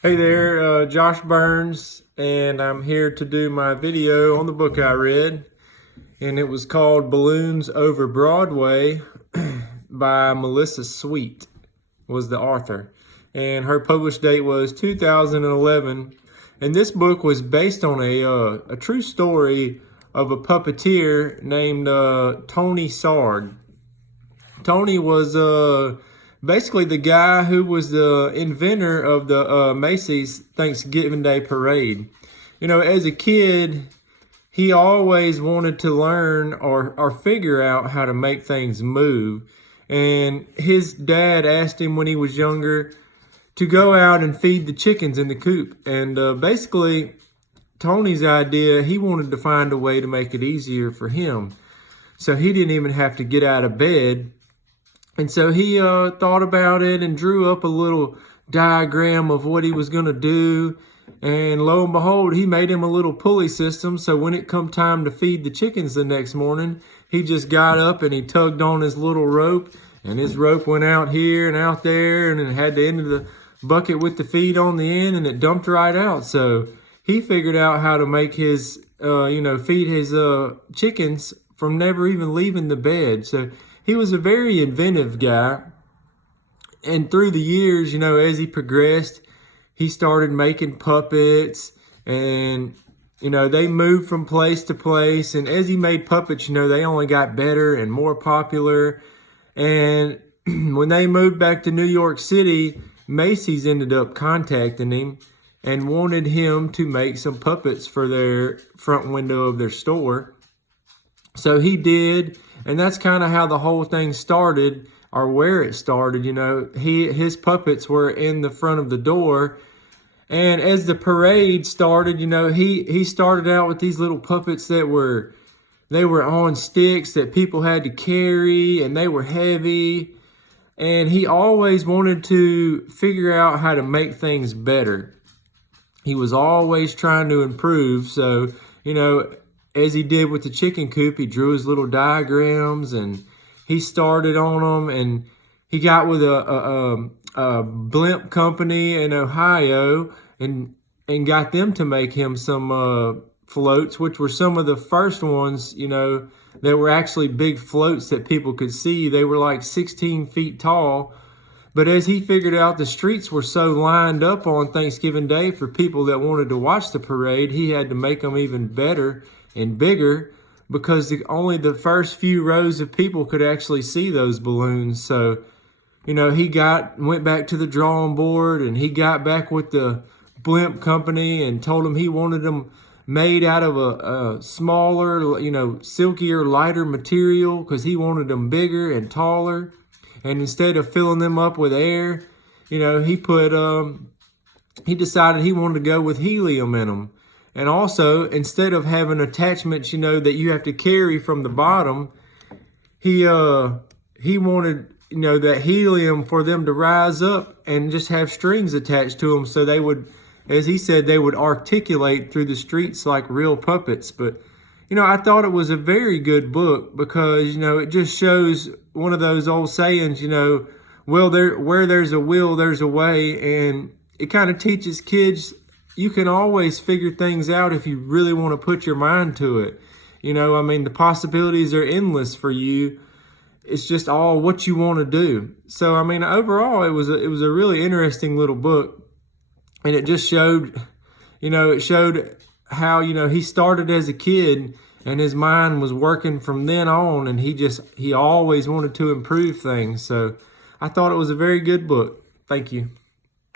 Hey there, Josh Burns, and I'm here to do my video on the book I read, and it was called Balloons Over Broadway by Melissa Sweet, was the author, and her published date was 2011, and this book was based on a true story of a puppeteer named Tony Sard. Tony was basically the guy who was the inventor of the Macy's Thanksgiving Day Parade. You know, as a kid, he always wanted to learn or figure out how to make things move. And his dad asked him when he was younger to go out and feed the chickens in the coop. And basically, Tony's idea, he wanted to find a way to make it easier for him. So he didn't even have to get out of bed. And so he thought about it and drew up a little diagram of what he was going to do. And lo and behold, he made him a little pulley system. So when it come time to feed the chickens the next morning, he just got up and he tugged on his little rope. And his rope went out here and out there. And it had the end of the bucket with the feed on the end. And it dumped right out. So he figured out how to make his, feed his chickens from never even leaving the bed. So he was a very inventive guy, and through the years, as he progressed, he started making puppets, and, they moved from place to place, and as he made puppets, they only got better and more popular, and when they moved back to New York City, Macy's ended up contacting him and wanted him to make some puppets for their front window of their store. So he did, and that's kind of how the whole thing started, or where it started. His puppets were in the front of the door, and as the parade started, he started out with these little puppets that were on sticks that people had to carry, and they were heavy, and he always wanted to figure out how to make things better. He was always trying to improve, so, as he did with the chicken coop, he drew his little diagrams and he started on them, and he got with a blimp company in Ohio and got them to make him some floats, which were some of the first ones, that were actually big floats that people could see. They were like 16 feet tall. But as he figured out the streets were so lined up on Thanksgiving Day for people that wanted to watch the parade, he had to make them even better and bigger, because only the first few rows of people could actually see those balloons. So, he went back to the drawing board, and he got back with the blimp company and told them he wanted them made out of a smaller, silkier, lighter material, because he wanted them bigger and taller. And instead of filling them up with air, he decided he wanted to go with helium in them. And also, instead of having attachments, that you have to carry from the bottom, he wanted, that helium for them to rise up and just have strings attached to them, so they would, as he said, they would articulate through the streets like real puppets. But, I thought it was a very good book because, it just shows one of those old sayings, where there's a will, there's a way. And it kind of teaches kids you can always figure things out if you really want to put your mind to it. The possibilities are endless for you. It's just all what you want to do. So, overall, it was a really interesting little book. And it just showed, it showed how, he started as a kid and his mind was working from then on, and he always wanted to improve things. So I thought it was a very good book. Thank you.